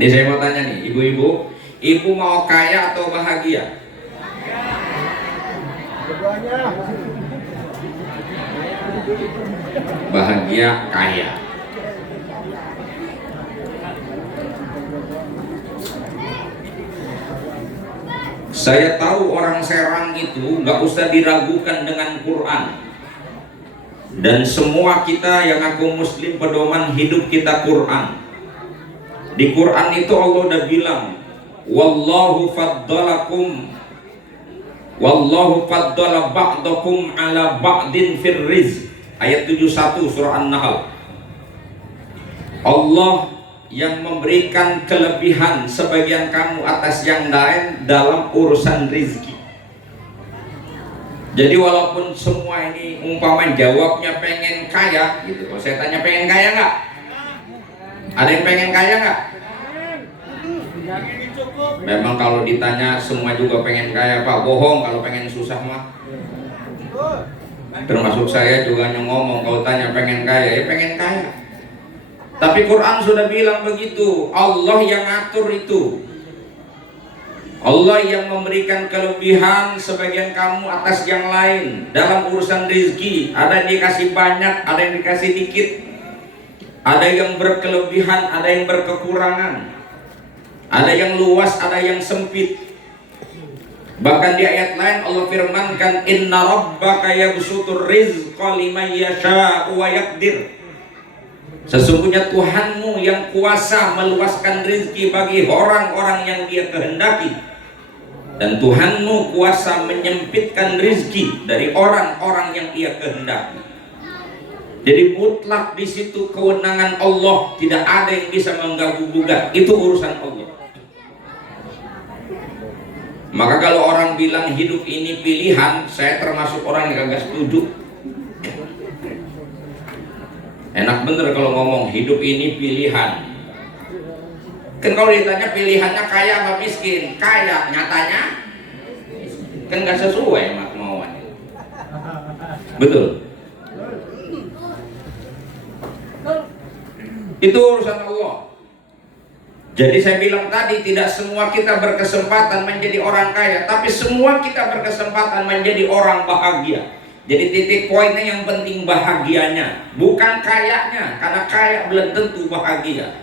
Ini saya mau tanya nih, ibu-ibu, ibu mau kaya atau bahagia? Bahagia, kaya. Saya tahu orang Serang itu nggak usah diragukan dengan Quran. Dan semua kita yang ngaku muslim, pedoman hidup kita Quran. Di Quran itu Allah udah bilang, wallahu faddala ba'dakum ala ba'din fir rizq. Ayat 71 surah An-Nahl. Allah yang memberikan kelebihan sebagian kamu atas yang lain dalam urusan rizki. Jadi walaupun semua ini umpama jawabnya pengen kaya gitu, kalau saya tanya pengen kaya nggak? Ada yang pengen kaya nggak? Memang kalau ditanya semua juga pengen kaya, Pak, bohong kalau pengen susah mah. Termasuk saya juga ngomong kalau tanya pengen kaya, ya pengen kaya. Tapi Quran sudah bilang begitu, Allah yang ngatur itu. Allah yang memberikan kelebihan sebagian kamu atas yang lain dalam urusan rezeki. Ada yang dikasih banyak, ada yang dikasih dikit. Ada yang berkelebihan, ada yang berkekurangan. Ada yang luas, ada yang sempit. Bahkan di ayat lain Allah firmankan, inna rabbaka yabsutur rizqa liman yasha'u wa yaqdir. Sesungguhnya Tuhanmu yang kuasa meluaskan rezeki bagi orang-orang yang Dia kehendaki, dan Tuhanmu kuasa menyempitkan rezeki dari orang-orang yang Ia kehendaki. Jadi mutlak di situ kewenangan Allah, tidak ada yang bisa mengganggu-gugat. Itu urusan Allah. Maka kalau orang bilang hidup ini pilihan, saya termasuk orang yang agak setuju. Enak bener kalau ngomong hidup ini pilihan. Kan kalau ditanya pilihannya kaya apa miskin, kaya, nyatanya kan nggak sesuai sama kemauannya. Betul. Itu urusan Allah. Jadi saya bilang tadi, tidak semua kita berkesempatan menjadi orang kaya, tapi semua kita berkesempatan menjadi orang bahagia. Jadi titik poinnya yang penting bahagianya, bukan kayanya, karena kaya belum tentu bahagia.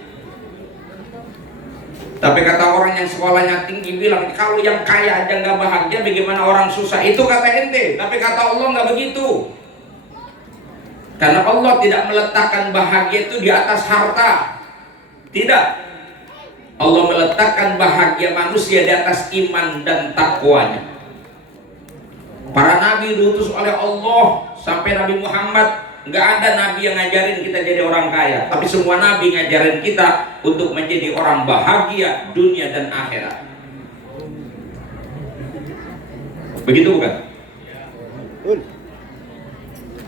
Tapi kata orang yang sekolahnya tinggi bilang, kalau yang kaya aja nggak bahagia, bagaimana orang susah? Itu kata ente, tapi kata Allah nggak begitu. Karena Allah tidak meletakkan bahagia itu di atas harta. Tidak. Allah meletakkan bahagia manusia di atas iman dan takwanya. Para nabi diutus oleh Allah sampai Nabi Muhammad, nggak ada nabi yang ngajarin kita jadi orang kaya, tapi semua nabi ngajarin kita untuk menjadi orang bahagia dunia dan akhirat. Begitu bukan?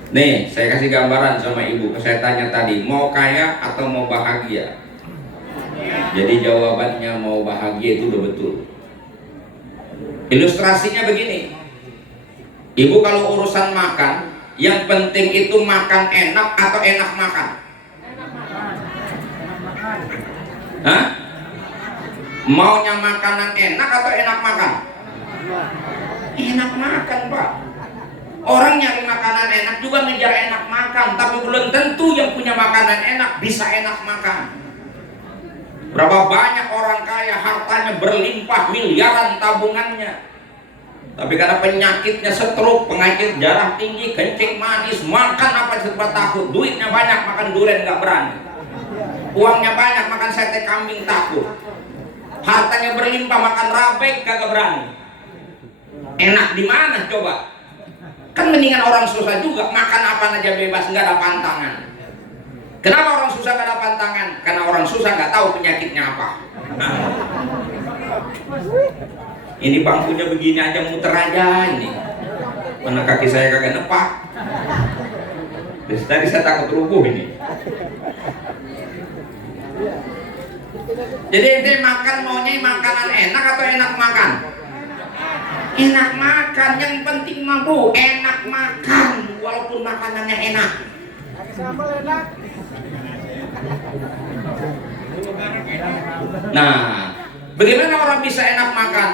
Nih, saya kasih gambaran sama ibu. Saya tanya tadi, mau kaya atau mau bahagia? Jadi jawabannya mau bahagia itu udah betul. Ilustrasinya begini. Ibu kalau urusan makan, yang penting itu makan enak atau enak makan? Hah? Maunya makanan enak atau enak makan? Enak makan, Pak. Orang nyari makanan enak juga ngejar enak makan, tapi belum tentu yang punya makanan enak bisa enak makan. Berapa banyak orang kaya hartanya berlimpah miliaran tabungannya, tapi karena penyakitnya stroke, penyakit darah tinggi, kencing manis, makan apa serba takut. Duitnya banyak, makan durian nggak berani. Uangnya banyak, makan sate kambing takut. Hartanya berlimpah, makan rabek kagak berani. Enak di mana coba? Kan mendingan orang susah juga, makan apa aja bebas, nggak ada pantangan. Kenapa orang susah nggak ada pantangan? Karena orang susah nggak tahu penyakitnya apa. Ini bangkunya begini aja muter aja ini. Mana kaki saya kagak nepak. Dari tadi saya takut rubuh ini. Jadi ente makan maunya makanan enak atau enak makan? Enak makan, yang penting mampu. Enak makan, walaupun makanannya enak. Nah, bagaimana orang bisa enak makan?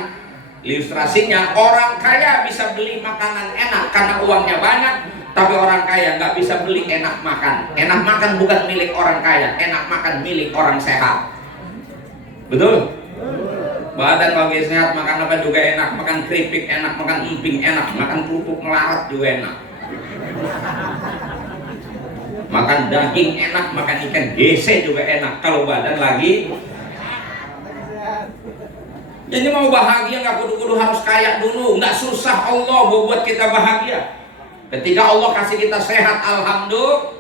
Ilustrasinya, orang kaya bisa beli makanan enak karena uangnya banyak, tapi orang kaya nggak bisa beli enak makan. Enak makan bukan milik orang kaya, enak makan milik orang sehat. Betul? Badan lagi sehat, makan apa juga enak, makan keripik enak, makan emping enak, makan kerupuk melarat juga enak, makan daging enak, makan ikan gese juga enak. Kalau badan lagi, jadi mau bahagia nggak kudu-kudu harus kaya dulu, nggak susah Allah buat kita bahagia. Ketika Allah kasih kita sehat, alhamdulillah.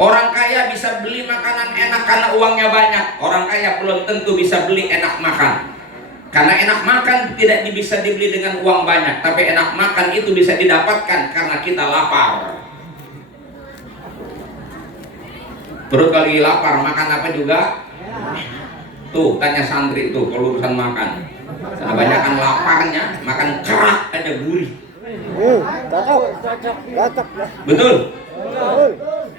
Orang kaya bisa beli makanan enak karena uangnya banyak. Orang kaya belum tentu bisa beli enak makan. Karena enak makan tidak bisa dibeli dengan uang banyak, tapi enak makan itu bisa didapatkan karena kita lapar. Perut kalau lapar, makan apa juga? Tuh, tanya santri tuh kalau urusan makan. Kebanyakan laparnya, makan kerak aja gurih. Betul?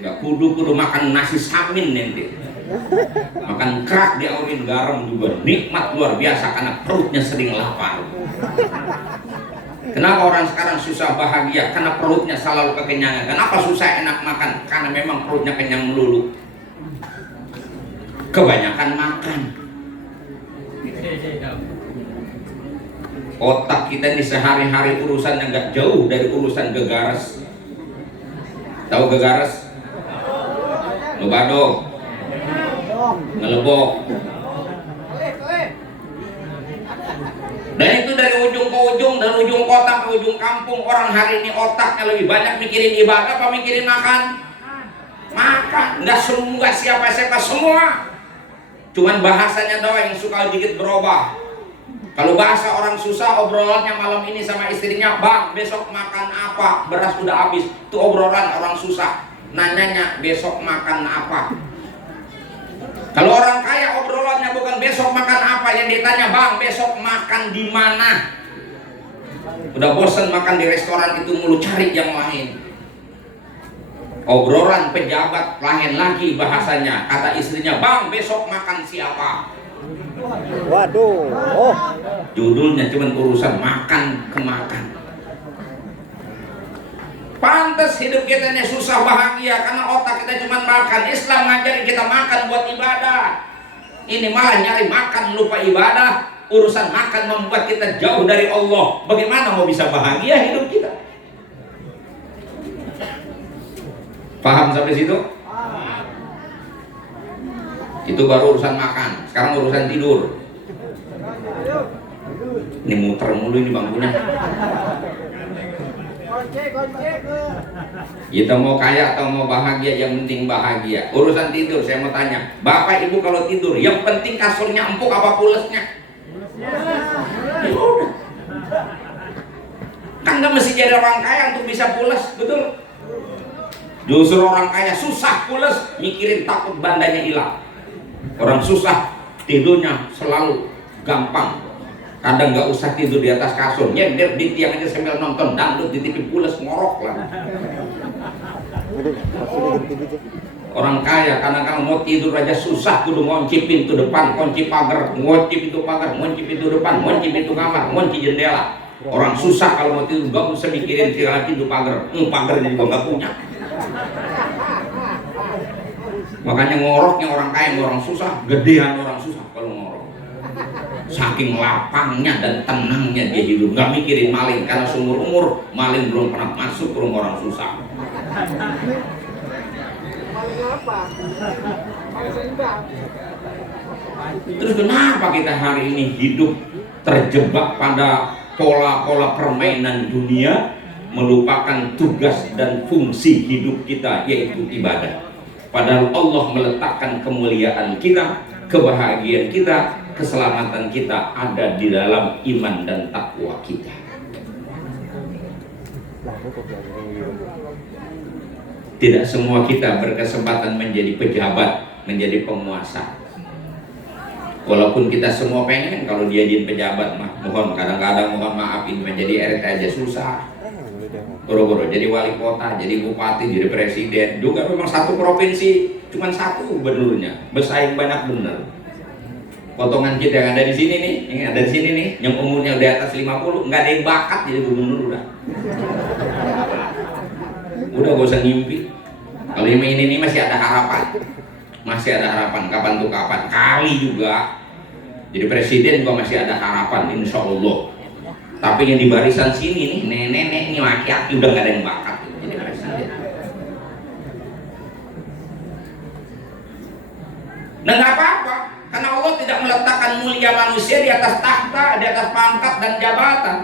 Nggak kudu makan nasi samin nanti. Makan kerak diaurin garam juga nikmat luar biasa karena perutnya sering lapar. Kenapa orang sekarang susah bahagia? Karena perutnya selalu kekenyangan. Kenapa susah enak makan? Karena memang perutnya kenyang melulu. Kebanyakan makan. Otak kita di sehari-hari urusan yang nggak jauh dari urusan gegares. Tahu gegares? Ngebado, ngelebok. Dan itu dari ujung ke ujung, dari ujung kota ke ujung kampung. Orang hari ini otaknya lebih banyak mikirin ibadah apa mikirin makan? Makan. Nggak semua, siapa-siapa semua. Cuman bahasanya doang yang suka dikit berubah. Kalau bahasa orang susah, obrolannya malam ini sama istrinya, bang besok makan apa? Beras udah habis. Itu obrolan orang susah. Nanyanya besok makan apa? Kalau orang kaya obrolannya bukan besok makan apa, yang ditanya bang besok makan di mana? Udah bosan makan di restoran itu mulu, cari yang lain. Obrolan pejabat lain lagi bahasanya. Kata istrinya, bang besok makan siapa? Waduh, oh. Judulnya cuma urusan makan ke makan. Pantas hidup kita ini susah bahagia karena otak kita cuma makan. Islam ngajarin kita makan buat ibadah. Ini malah nyari makan lupa ibadah. Urusan makan membuat kita jauh dari Allah. Bagaimana mau bisa bahagia hidup kita? Paham sampai situ? Itu baru urusan makan. Sekarang urusan tidur. Ini muter mulu ini bangkunya. Kita mau kaya atau mau bahagia, yang penting bahagia. Urusan tidur saya mau tanya, bapak ibu kalau tidur yang penting kasurnya empuk apa pulesnya? Ya udah. Kan nggak mesti jadi orang kaya untuk bisa pules, betul? Justru orang kaya susah pules, mikirin takut bandanya hilang. Orang susah tidurnya selalu gampang. Kadang nggak usah tidur di atas kasur, nyender di tiang aja sambil nonton dangdut di TV, pules ngorok lah. Orang kaya kadang-kadang mau tidur aja susah, kudu ngunci pintu depan, kunci pagar, ngunci pintu pagar, ngunci pintu depan, ngunci pintu kamar, ngunci jendela. Orang susah kalau mau tidur nggak usah mikirin segala pintu pagar, pagarnya juga nggak punya. Makanya ngoroknya orang kaya, orang susah, gedean orang susah kalau ngorok. Saking lapangnya dan tenangnya dia hidup, nggak mikirin maling, karena seumur umur maling belum pernah masuk ke rumah orang susah. Terus kenapa kita hari ini hidup terjebak pada pola-pola permainan dunia, melupakan tugas dan fungsi hidup kita, yaitu ibadah. Padahal Allah meletakkan kemuliaan kita, kebahagiaan kita, keselamatan kita ada di dalam iman dan takwa kita. Tidak semua kita berkesempatan menjadi pejabat, menjadi penguasa. Walaupun kita semua pengen kalau dia jadi pejabat, mohon kadang-kadang mohon maaf ini menjadi RT aja susah. Boro-boro jadi wali kota, jadi bupati, jadi presiden. Juga memang satu provinsi cuma satu gubernurnya, bersaing banyak bener. Potongan kita yang ada di sini nih, yang ada di sini nih, yang umurnya udah atas 50, nggak ada yang bakat jadi gubernur udah. Udah gak usah ngimpi. Kalau ini masih ada harapan, masih ada harapan. Kapan tuh kapan? Kali juga. Jadi presiden juga masih ada harapan, insya Allah. Tapi yang di barisan sini nih, nenek-nenek nih, laki-laki udah gak ada yang bakat jadi presiden. Nah nggak apa-apa, karena Allah tidak meletakkan mulia manusia di atas takhta, di atas pangkat dan jabatan.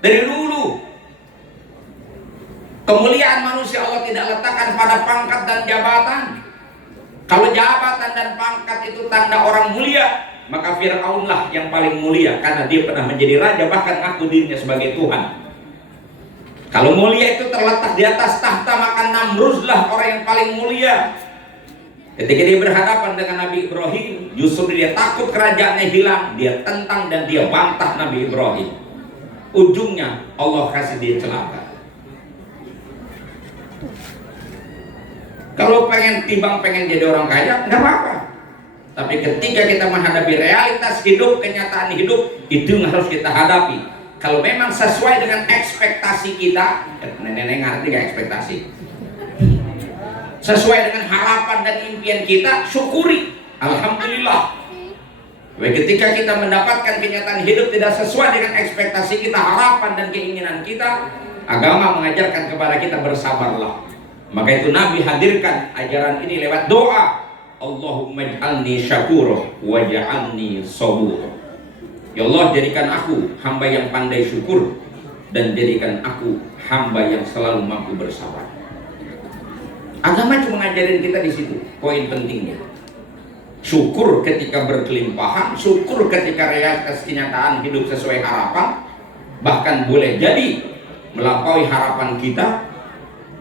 Dari dulu kemuliaan manusia Allah tidak letakkan pada pangkat dan jabatan. Kalau jabatan dan pangkat itu tanda orang mulia, maka Fir'aun lah yang paling mulia karena dia pernah menjadi raja, bahkan ngaku dirinya sebagai Tuhan. Kalau mulia itu terletak di atas tahta, maka Namrud lah orang yang paling mulia. Ketika dia berhadapan dengan Nabi Ibrahim, justru dia takut kerajaannya hilang, dia tentang dan dia bantah Nabi Ibrahim. Ujungnya Allah kasih dia celaka. Kalau pengen jadi orang kaya, nggak apa-apa. Tapi ketika kita menghadapi realitas hidup, kenyataan hidup, itu yang harus kita hadapi. Kalau memang sesuai dengan ekspektasi kita, nenek-nenek ngerti gak ekspektasi? Sesuai dengan harapan dan impian kita, syukuri. Alhamdulillah. Tapi ketika kita mendapatkan kenyataan hidup tidak sesuai dengan ekspektasi kita, harapan dan keinginan kita, agama mengajarkan kepada kita bersabarlah. Maka itu Nabi hadirkan ajaran ini lewat doa. Allahumma ij'alni syakura wa ja'alni sabura. Ya Allah, jadikan aku hamba yang pandai syukur dan jadikan aku hamba yang selalu mampu bersabar. Agama cuma ngajarin kita di situ poin pentingnya. Syukur ketika berkelimpahan, syukur ketika realitas kenyataan hidup sesuai harapan, bahkan boleh jadi melampaui harapan kita.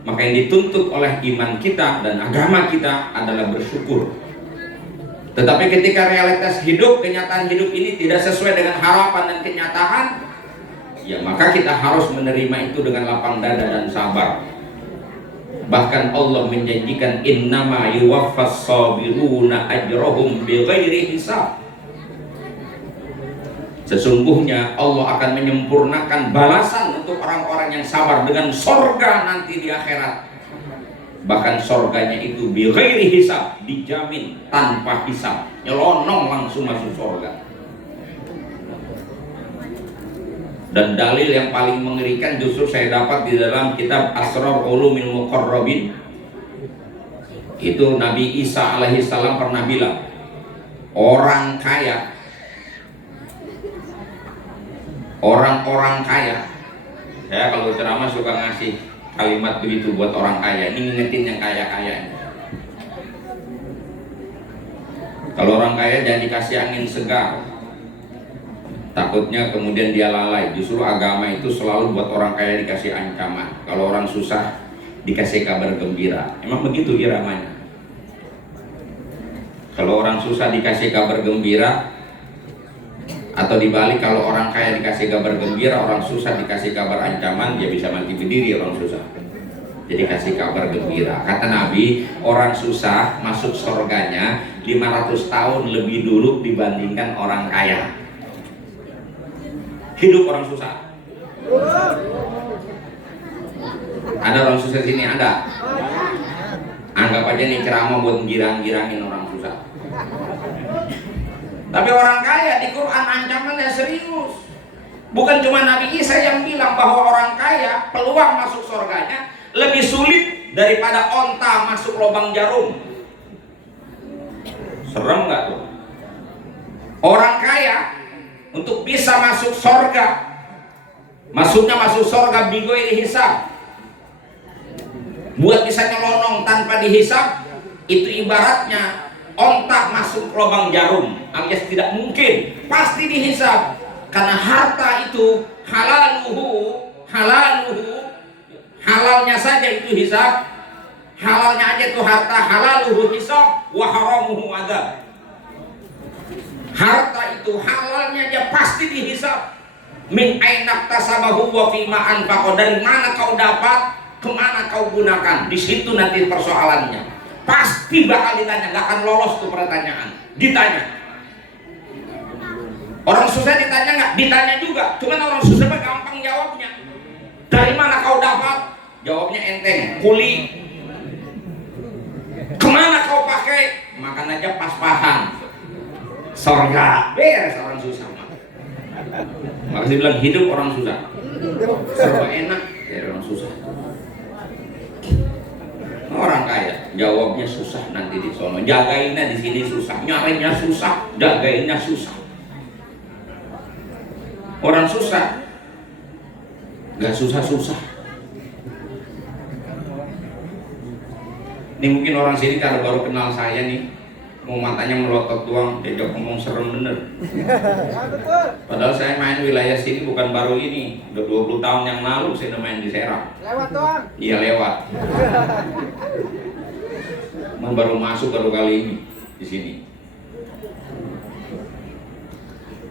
Maka yang dituntut oleh iman kita dan agama kita adalah bersyukur. Tetapi ketika realitas hidup, kenyataan hidup ini tidak sesuai dengan harapan dan kenyataan, ya maka kita harus menerima itu dengan lapang dada dan sabar. Bahkan Allah menjanjikan innama yuwaffas sabiruna ajrahum bighairi hisab. Sesungguhnya Allah akan menyempurnakan balasan untuk orang-orang yang sabar dengan sorga nanti di akhirat. Bahkan sorganya itu bighairi hisab, dijamin tanpa hisab, nyelonong langsung masuk sorga. Dan dalil yang paling mengerikan justru saya dapat di dalam kitab Asrar Ulumil Muqarrabin. Itu Nabi Isa alaihissalam pernah bilang, orang kaya, orang-orang kaya, saya kalau ceramah suka ngasih kalimat begitu buat orang kaya, ini ngingetin yang kaya-kaya. Kalau orang kaya jangan dikasih angin segar, takutnya kemudian dia lalai. Justru agama itu selalu buat orang kaya dikasih ancaman, kalau orang susah dikasih kabar gembira. Emang begitu iramanya. Kalau orang susah dikasih kabar gembira, atau dibalik, kalau orang kaya dikasih kabar gembira, orang susah dikasih kabar ancaman, dia bisa mati berdiri orang susah. Jadi kasih kabar gembira. Kata Nabi, orang susah masuk surganya 500 tahun lebih dulu dibandingkan orang kaya. Hidup orang susah. Ada orang susah sini? Ada? Anggap aja nih ceramah buat girang-girangin orang susah. Tapi orang kaya di Quran ancamannya serius. Bukan cuma Nabi Isa yang bilang bahwa orang kaya peluang masuk surganya lebih sulit daripada onta masuk lubang jarum. Serem nggak tuh? Orang kaya untuk bisa masuk surga, masuknya masuk surga bighairi hisab, buat bisa nyelonong tanpa dihisab, itu ibaratnya ontak masuk lubang jarum, alias tidak mungkin, pasti dihisab. Karena harta itu halalnya saja itu hisab, halalnya aja itu harta, halaluhu hisab, wa haramuhu adab. Harta itu halalnya aja pasti dihisab, Min ainak tasabahu wa fima anfaqo, dari mana kau dapat, kemana kau gunakan. Di situ nanti persoalannya. Pasti bakal ditanya, nggak akan lolos tuh pertanyaan. Ditanya. Orang susah ditanya nggak? Ditanya juga. Cuman orang susah mah gampang jawabnya. Dari mana kau dapat? Jawabnya enteng, kuli. Kemana kau pakai? Makan aja pas-pasan. Sorga, beres orang susah. Makanya dia bilang hidup orang susah. Serba enak dari orang susah. Orang kaya jawabnya susah nanti di sono. Jagainnya di sini susah, nyarinya susah, jagainnya susah. Orang susah nggak susah-susah. Ini mungkin orang sini kalau baru kenal saya nih, mau matanya melotot doang, diajak ngomong serem bener. Padahal saya main wilayah sini bukan baru ini, udah 20 tahun yang lalu saya udah main di Serang. Lewat doang. Iya lewat. Baru masuk baru kali ini di sini.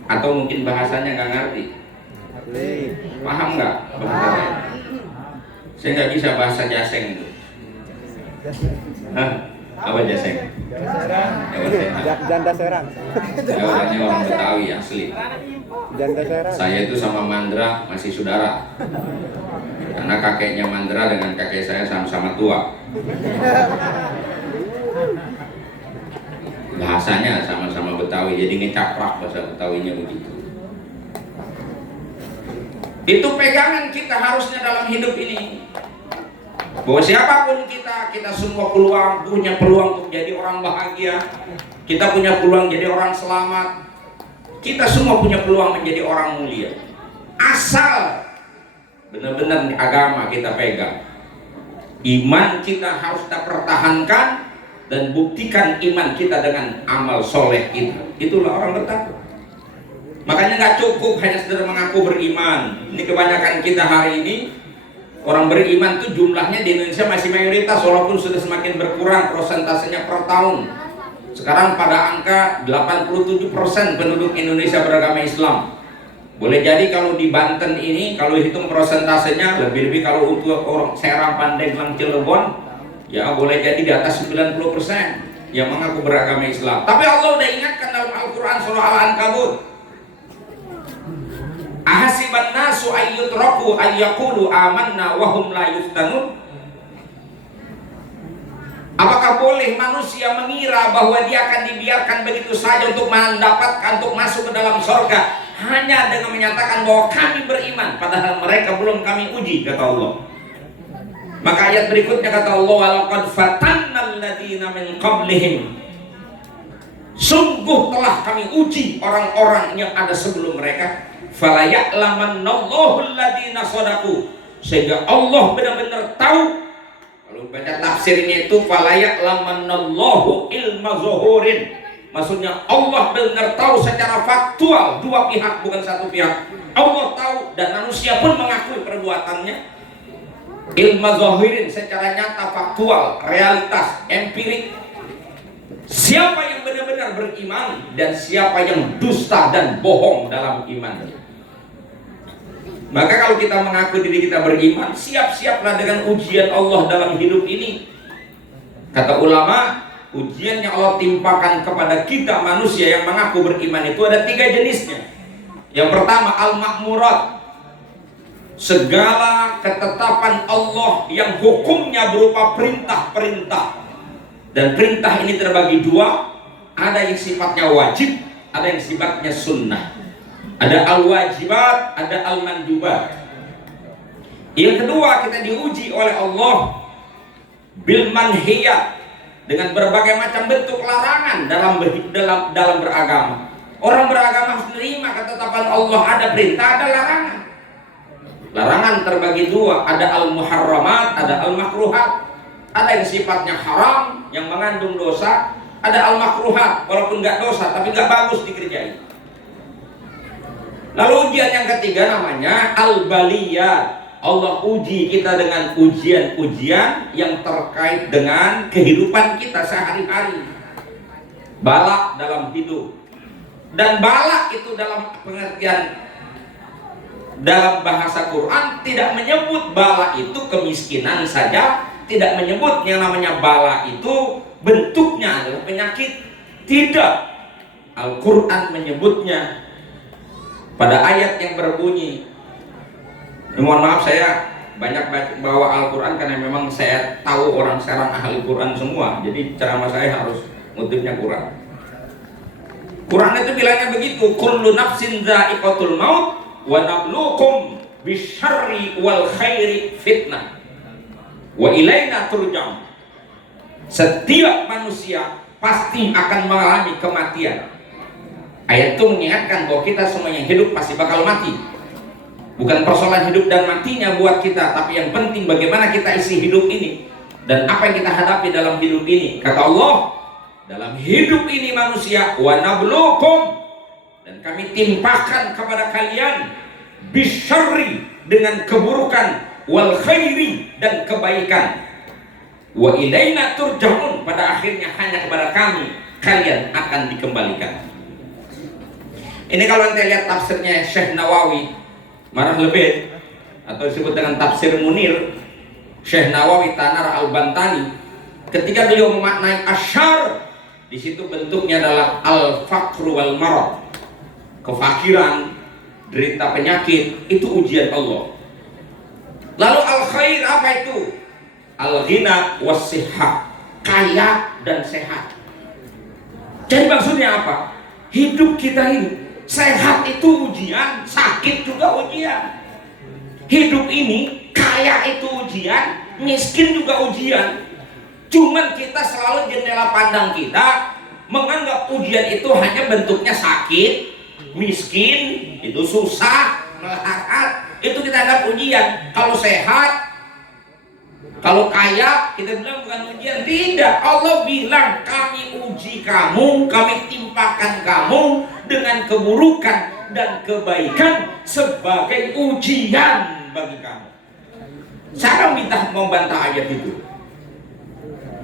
Atau mungkin bahasanya nggak ngerti. Paham nggak bahasanya? Saya nggak bisa bahasa Jaseng itu. Hah? Apa Jaseng? Janda Serang. Jawabannya orang Betawi asli. Janda Serang. Saya itu sama Mandra masih saudara. Karena kakeknya Mandra dengan kakek saya sama-sama tua. Bahasanya sama-sama Betawi, jadi ngecaprak bahasa Betawinya begitu. Itu pegangan kita harusnya dalam hidup ini. Bahwa siapapun kita semua punya peluang untuk jadi orang bahagia. Kita punya peluang jadi orang selamat. Kita semua punya peluang menjadi orang mulia. Asal benar-benar agama kita pegang. Iman kita harus kita pertahankan dan buktikan iman kita dengan amal soleh kita. Itulah orang bertakwa. Makanya nggak cukup hanya sekedar mengaku beriman. Ini kebanyakan kita hari ini. Orang beriman itu jumlahnya di Indonesia masih mayoritas, walaupun sudah semakin berkurang persentasenya per tahun. Sekarang pada angka 87% penduduk Indonesia beragama Islam. Boleh jadi kalau di Banten ini, kalau hitung persentasenya, lebih-lebih kalau untuk orang Serang, Pandeglang, Cilegon, ya boleh jadi di atas 90% yang mengaku beragama Islam. Tapi Allah udah ingatkan dalam Al-Quran surah Al-Ankabut, ahasiban nasu ayyutraku ayyakulu amanna wahum la yuftanun. Apakah boleh manusia mengira bahwa dia akan dibiarkan begitu saja untuk mendapatkan, untuk masuk ke dalam surga hanya dengan menyatakan bahwa kami beriman, padahal mereka belum kami uji, kata Allah. Maka ayat berikutnya kata Allah, walaqad fatannal ladzina min qablihim, sungguh telah kami uji orang-orang yang ada sebelum mereka. Fala ya'lamannallahu alladzina shadaqu, sehingga Allah benar-benar tahu. Kalau baca tafsirnya itu fala ya'lamannallahu ilma zuhurin, maksudnya Allah benar tahu secara faktual, dua pihak bukan satu pihak. Allah tahu dan manusia pun mengakui perbuatannya. Ilma zuhurin secara nyata, faktual, realitas, empirik. Siapa yang benar-benar beriman dan siapa yang dusta dan bohong dalam imannya. Maka kalau kita mengaku diri kita beriman, siap-siaplah dengan ujian Allah dalam hidup ini. Kata ulama, ujian yang Allah timpakan kepada kita manusia yang mengaku beriman itu ada 3 jenisnya. Yang pertama, al-ma'murat, segala ketetapan Allah yang hukumnya berupa perintah-perintah. Dan perintah ini terbagi 2, ada yang sifatnya wajib, ada yang sifatnya sunnah. Ada al-wajibat, ada al-mandubat. Yang kedua, kita diuji oleh Allah bil manhiyat, dengan berbagai macam bentuk larangan dalam beragama. Orang beragama harus menerima ketetapan Allah, ada perintah, ada larangan. Larangan terbagi 2, ada al-muharramat, ada al-makruhat. Ada yang sifatnya haram, yang mengandung dosa. Ada al-makruhat, walaupun nggak dosa, tapi nggak bagus dikerjain. Lalu ujian yang ketiga namanya al-baliyat. Allah uji kita dengan ujian-ujian yang terkait dengan kehidupan kita sehari-hari. Balak dalam hidup. Dan balak itu dalam pengertian dalam bahasa Quran tidak menyebut bala itu kemiskinan saja, tidak menyebut yang namanya bala itu bentuknya adalah penyakit. Tidak. Al-Quran menyebutnya pada ayat yang berbunyi, mohon maaf saya banyak bawa Al-Quran karena memang saya tahu orang sekarang ahli Quran semua, jadi ceramah saya harus ngutipnya Quran. Quran itu bilangnya begitu, kullu nafsin dha'iqatul maut wa nabluukum bisyarri wal khairi fitnah wa ilaina turja'un. Setiap manusia pasti akan mengalami kematian. Ayat itu mengingatkan bahwa kita semua yang hidup pasti bakal mati. Bukan persoalan hidup dan matinya buat kita, tapi yang penting bagaimana kita isi hidup ini dan apa yang kita hadapi dalam hidup ini. Kata Allah, dalam hidup ini manusia wa nabluukum, dan kami timpakan kepada kalian bisyarri dengan keburukan, wal khairi dan kebaikan, wa ilaina turja'un, pada akhirnya hanya kepada kami kalian akan dikembalikan. Ini kalau anda lihat tafsirnya Syekh Nawawi Marah Lebet, atau disebut dengan tafsir Munir, Syekh Nawawi Tanar Al-Bantani, ketika beliau memaknai asyar, di situ bentuknya adalah al-faqru wal marad, kefakiran, derita penyakit, itu ujian Allah. Lalu al-khair apa itu? Al-ghina was-sihah, kaya dan sehat. Jadi maksudnya apa? Hidup kita ini sehat itu ujian, sakit juga ujian. Hidup ini kaya itu ujian, miskin juga ujian. Cuman kita selalu jendela pandang kita menganggap ujian itu hanya bentuknya sakit, miskin, itu susah, melarat, itu kita anggap ujian. Kalau sehat, kalau kaya, kita bilang bukan ujian. Tidak, Allah bilang kami uji kamu, kami timpakan kamu dengan keburukan dan kebaikan sebagai ujian bagi kamu. Saya minta membantah ayat itu.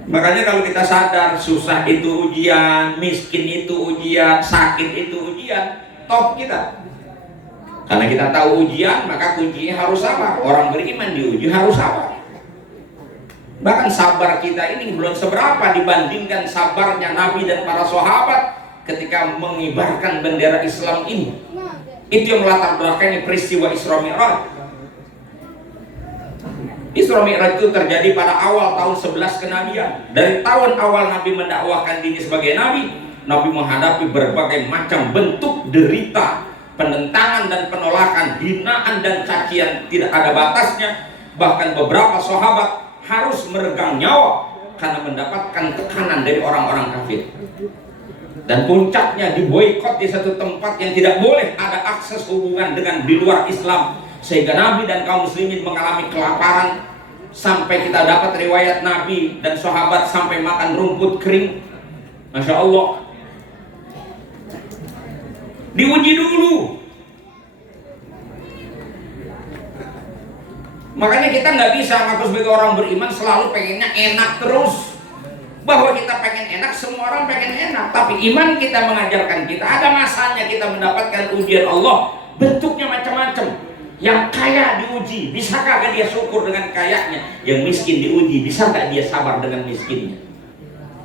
Makanya kalau kita sadar susah itu ujian, miskin itu ujian, sakit itu ujian, top kita. Karena kita tahu ujian, maka kuncinya harus sabar. Orang beriman diuji harus sabar. Bahkan sabar kita ini belum seberapa dibandingkan sabarnya Nabi dan para sahabat ketika mengibarkan bendera Islam ini. Itu yang melatar belakangi peristiwa Isra Mi'raj. Isra Mi'raj itu terjadi pada awal tahun 11 kenabian. Dari tahun awal Nabi mendakwahkan diri sebagai Nabi, Nabi menghadapi berbagai macam bentuk derita, penentangan dan penolakan, hinaan dan cacian tidak ada batasnya. Bahkan beberapa sahabat harus meregang nyawa karena mendapatkan tekanan dari orang-orang kafir. Dan puncaknya diboikot di satu tempat yang tidak boleh ada akses hubungan dengan di luar Islam, sehingga Nabi dan kaum muslimin mengalami kelaparan. Sampai kita dapat riwayat Nabi dan sahabat sampai makan rumput kering. Masya Allah, diuji dulu. Makanya kita nggak bisa ngaku sebagai orang beriman selalu pengennya enak terus. Bahwa kita pengen enak, semua orang pengen enak. Tapi iman kita mengajarkan kita ada masanya kita mendapatkan ujian Allah. Bentuknya macam-macam. Yang kaya diuji, bisakah dia syukur dengan kayanya? Yang miskin diuji, bisakah dia sabar dengan miskinnya?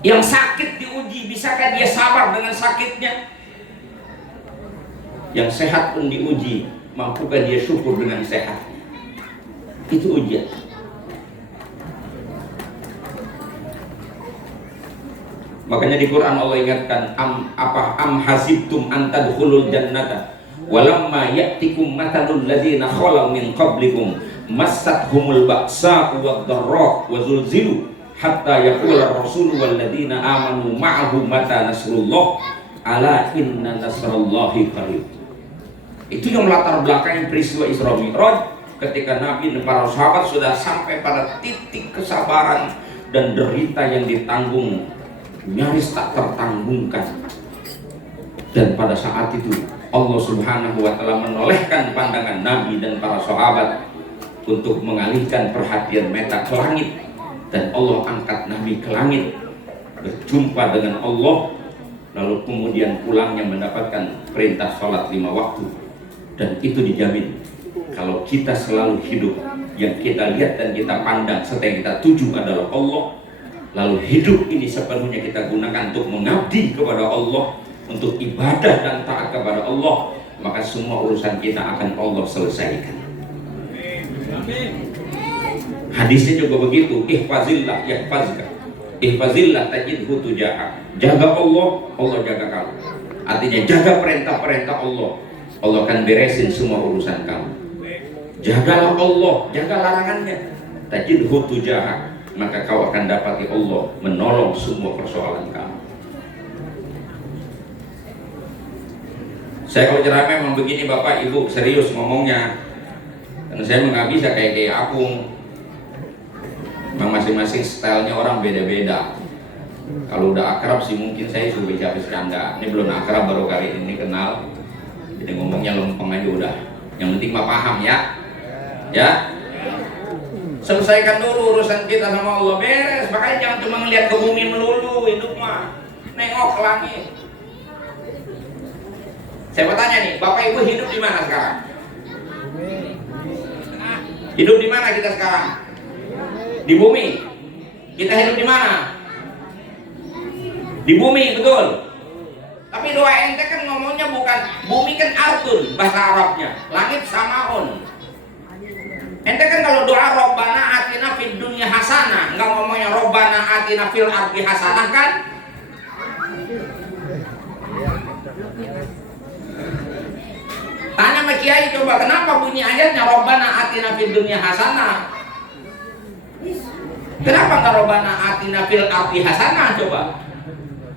Yang sakit diuji, bisakah dia sabar dengan sakitnya? Yang sehat pun diuji, mampukah dia syukur dengan sehat? Itu ujian. Makanya di Quran Allah ingatkan, am hasibtum an tadkhulul jannata walamma ya'tikum mathalul ladzina khalau min qablikum massathumul ba'sa wad-dharra wa zulzilu hatta yaqula ar-rasul wal ladzina amanu ma'ahu mata nasrullah ala inna nasrallahi qarib. Itu yang melatar belakangi peristiwa Isra Mi'raj. Ketika Nabi dan para sahabat sudah sampai pada titik kesabaran dan derita yang ditanggung nyaris tak tertanggungkan. Dan pada saat itu Allah Subhanahu wa ta'ala menolehkan pandangan Nabi dan para sahabat untuk mengalihkan perhatian mereka ke langit. Dan Allah angkat Nabi ke langit, berjumpa dengan Allah, lalu kemudian pulangnya mendapatkan perintah sholat 5 waktu. Dan itu dijamin Kalau kita selalu hidup, yang kita lihat dan kita pandang serta yang kita tuju adalah Allah, lalu hidup ini sepenuhnya kita gunakan untuk mengabdi kepada Allah, untuk ibadah dan taat kepada Allah, maka semua urusan kita akan Allah selesaikan. Hadisnya juga begitu, ihfazillah yahfazka, ihfazillah tajidhu tujahak. Jaga Allah, Allah jaga kamu. Artinya jaga perintah-perintah Allah, Allah akan beresin semua urusan kamu. Jagalah Allah, jaga larangannya, tajidhu tujahak, maka kau akan dapati Allah menolong semua persoalan kamu. Saya kalau ceramah memang begini Bapak Ibu, serius ngomongnya, karena saya nggak bisa kayak Apung. Memang masing-masing stylenya orang beda-beda. Kalau udah akrab sih mungkin saya sudah bisa bercanda. Ini belum akrab, baru kali ini kenal, jadi ngomongnya lempeng aja udah. Yang penting mah paham ya. Ya, selesaikan dulu urusan kita sama Allah, beres. Makanya jangan cuma ngeliat ke bumi melulu, hidup mah nengok ke langit. Saya mau tanya nih, Bapak Ibu hidup di mana sekarang? Hidup di mana kita sekarang? Di bumi. Kita hidup di mana? Di bumi, betul. Tapi doa ente kan ngomongnya bukan bumi, kan ardun bahasa Arabnya, langit samaun. Ente kan kalau doa Robbana atina fid dunya hasanah, enggak ngomongnya Robbana atina fil ardi hasanah kan? Tanya sama Kiai coba, kenapa bunyi ayatnya Robbana atina fid dunya hasanah? Kenapa enggak Robbana atina fil ardi hasanah coba?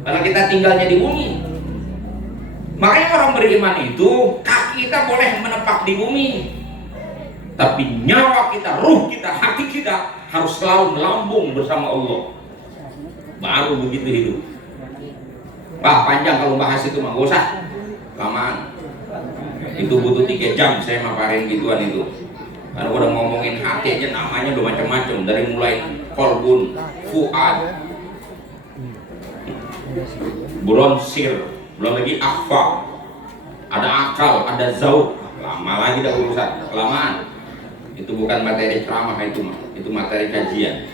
Kalau kita tinggalnya di bumi. Makanya orang beriman itu kaki kita boleh menepak di bumi, tapi nyawa kita, ruh kita, hati kita harus selalu melambung bersama Allah. Baru begitu hidup. Wah panjang kalau bahas itu mah, gak usah lamaan. Itu butuh 3 jam saya maparin gituan itu. Karena udah ngomongin hati aja namanya udah macam-macam, dari mulai kolbun, fuad, bronsir, belum lagi akhfa, ada akal, ada zauq. Lama lagi dah urusan, kelamaan. Itu bukan materi ceramah, itu materi kajian.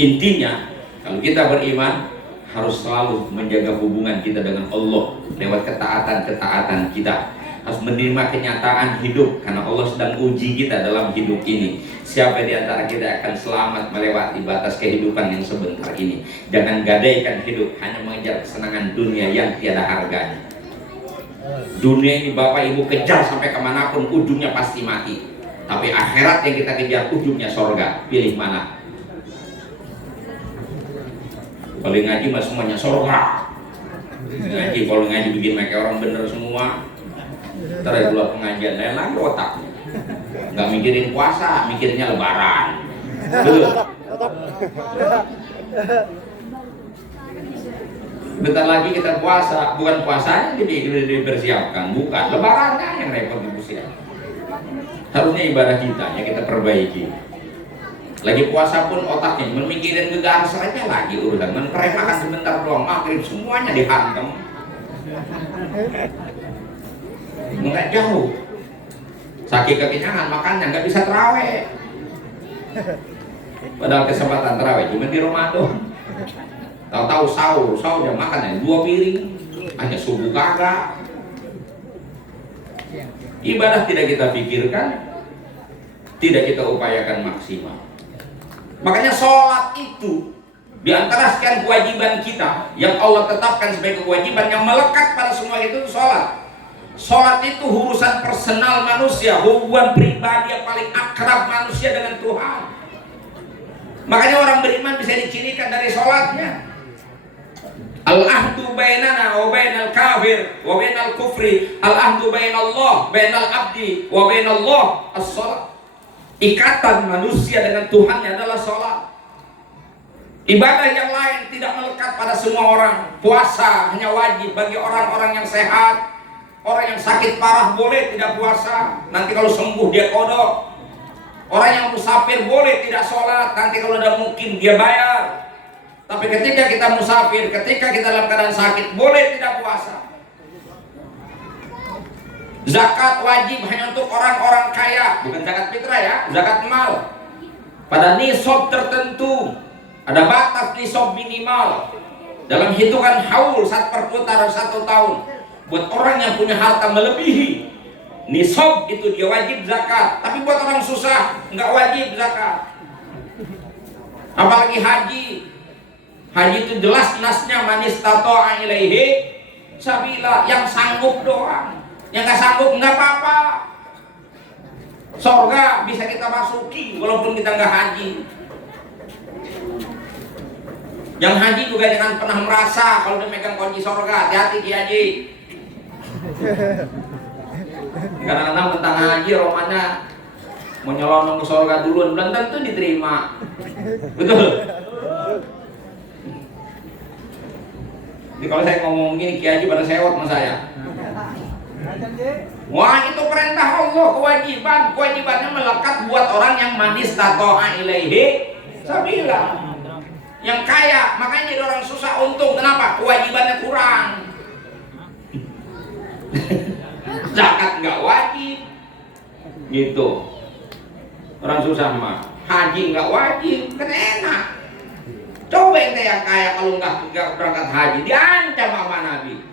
Intinya kalau kita beriman harus selalu menjaga hubungan kita dengan Allah lewat ketaatan kita. Harus menerima kenyataan hidup, karena Allah sedang uji kita dalam hidup ini. Siapa di antara kita akan selamat melewati batas kehidupan yang sebentar ini? Jangan gadaikan hidup hanya mengejar kesenangan dunia yang tiada harganya. Dunia ini Bapak Ibu kejar sampai kemanapun, ujungnya pasti mati. Tapi akhirat yang kita kejar ujungnya sorga. Pilih mana? Kalau ngaji mah semuanya sorga. Ngaji, kalau ngaji bikin mereka orang bener semua. Ntar ada dua pengajian lain lagi otaknya. Nggak mikirin puasa, mikirnya lebaran. Betul. Bentar lagi kita puasa, bukan puasanya jadi dipersiapkan, bukan lebarannya yang repot dipersiapkan. Harusnya ibadah kita yang kita perbaiki. Lagi puasa pun otaknya memikirin negara saja lagi urusan. Mereka makan sebentar doang, maghrib semuanya dihantam. Nggak jauh. Saking kekenyangan makannya nggak bisa terawih. Padahal kesempatan terawih cuma di Ramadan. Tahu-tahu sahur jam makan 2 piring, hanya subuh kagak. Ibadah tidak kita pikirkan, tidak kita upayakan maksimal. Makanya sholat itu di antara sekian kewajiban kita yang Allah tetapkan sebagai kewajiban yang melekat pada semua itu sholat. Sholat itu urusan personal manusia, hubungan pribadi yang paling akrab manusia dengan Tuhan. Makanya orang beriman bisa dicirikan dari sholatnya. Al-ahdu bainana wa bainal kafir wa bainal kufri, al-ahdu bainallah bainal abdi wa bainallah as-sholat. Ikatan manusia dengan Tuhannya adalah sholat. Ibadah yang lain tidak melekat pada semua orang. Puasa hanya wajib bagi orang-orang yang sehat. Orang yang sakit parah boleh tidak puasa, nanti kalau sembuh dia kodok. Orang yang musafir boleh tidak sholat, nanti kalau udah mukim dia bayar. Tapi ketika kita musafir, ketika kita dalam keadaan sakit, boleh tidak puasa. Zakat wajib hanya untuk orang-orang kaya, bukan zakat fitrah ya, zakat mal. Pada nisab tertentu, ada batas nisab minimal. Dalam hitungan haul saat perputaran 1 tahun. Buat orang yang punya harta melebihi nisab itu dia wajib zakat. Tapi buat orang susah nggak wajib zakat. Apalagi haji. Haji itu jelas nasnya manis tato'a ilaihi sabila, yang sanggup doang. Yang nggak sanggup nggak apa-apa. Sorga bisa kita masuki walaupun kita nggak haji. Yang haji juga jangan pernah merasa kalau dia megang kunci sorga. Hati-hati di haji. Kadang-kadang tentang haji romannya mau nyelonong ke sorga duluan, belum tentu diterima. Betul. Jadi kalau saya ngomong gini, Ki Haji pada sewot sama saya. Wah, itu perintah Allah, kewajibannya melekat buat orang yang manis tato'a ilaihi sabila, yang kaya. Makanya jadi orang susah untung. Kenapa? Kewajibannya kurang. Zakat nggak wajib gitu. Orang susah mah haji nggak wajib, kan enak. Coba ente yang kaya kalau nggak berangkat haji diancam sama Nabi.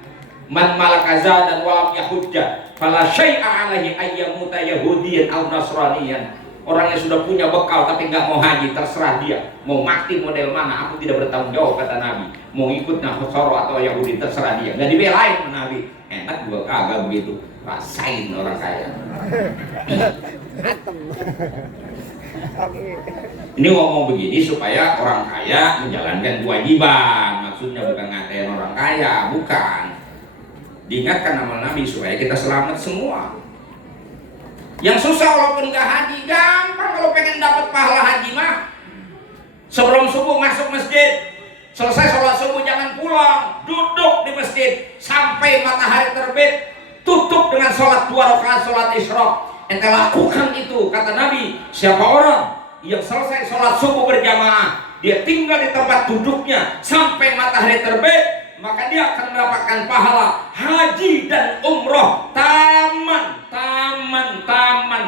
Man malaka zadan walam yahujja fala syai'a alaihi ayyamuta yahudiyan aw nasraniyan. Orang yang sudah punya bekal tapi nggak mau haji, terserah dia mau mati model mana, aku tidak bertanggung jawab, kata Nabi. Mau ikut Nasara atau Yahudi terserah dia, nggak dibelain sama Nabi. Enak gua kagak begitu, rasain orang kaya. Ini ngomong begini supaya orang kaya menjalankan kewajiban. Maksudnya bukan ngatain orang kaya, bukan. Diingatkan nama Nabi supaya kita selamat semua. Yang susah walaupun nggak haji, gampang kalau pengen dapat pahala haji mah. Sebelum subuh masuk masjid, selesai sholat subuh jangan pulang, duduk di masjid sampai matahari terbit, tutup dengan sholat 2 rakaat sholat isyraq. Ente lakukan itu, kata Nabi. Siapa orang yang selesai sholat subuh berjamaah, dia tinggal di tempat duduknya sampai matahari terbit, maka dia akan mendapatkan pahala haji dan umroh taman,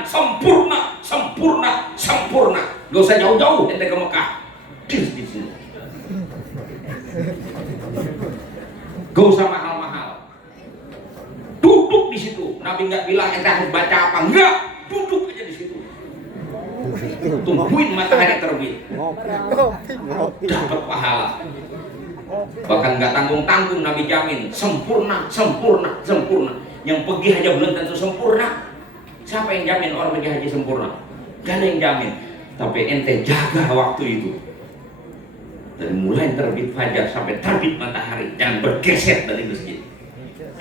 sempurna. Gak usah jauh-jauh ente ke Mekah, di sini. Gak usah mahal-mahal, duduk di situ. Nabi nggak bilang ente harus baca apa, enggak, duduk aja di situ. Tungguin matahari terbit, dapat pahala. Bahkan nggak tanggung-tanggung, Nabi jamin sempurna. Yang pergi aja belum tentu sempurna. Siapa yang jamin orang pergi haji sempurna? Gak ada yang jamin. Tapi ente jaga waktu itu, dari mulai terbit fajar sampai terbit matahari, jangan bergeser dari masjid.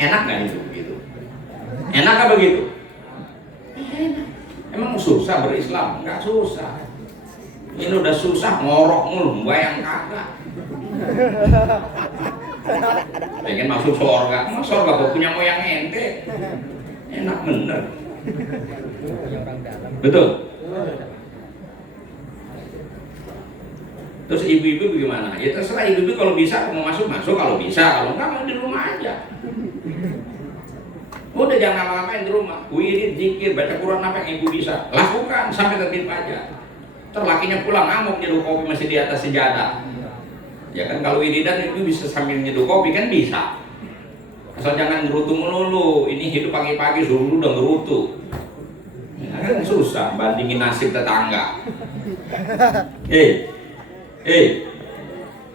Enak nggak itu begitu? Enak nggak begitu? Enak. Emang susah berislam? Nggak susah. Ini udah susah ngorok mulu, bayang kagak. Pengen masuk surga, emang surga kok punya moyang ente? Enak bener. Betul. Terus ibu-ibu bagaimana? Ya terserah ibu-ibu, kalau bisa mau masuk, kalau bisa, kalau enggak mau di rumah aja. Udah jangan ngapa-ngapain di rumah. Wirid, zikir, baca Quran, apa yang ibu bisa lakukan sampai terbit fajar. Terlakinya pulang ngamuk nyeduh kopi masih di atas sejadah. Ya kan kalau wiridan itu bisa sambil nyeduh kopi kan bisa. Asal jangan ngerutu melulu. Ini hidup pagi-pagi suruh udah ngerutu. Ya kan susah bandingin nasib tetangga.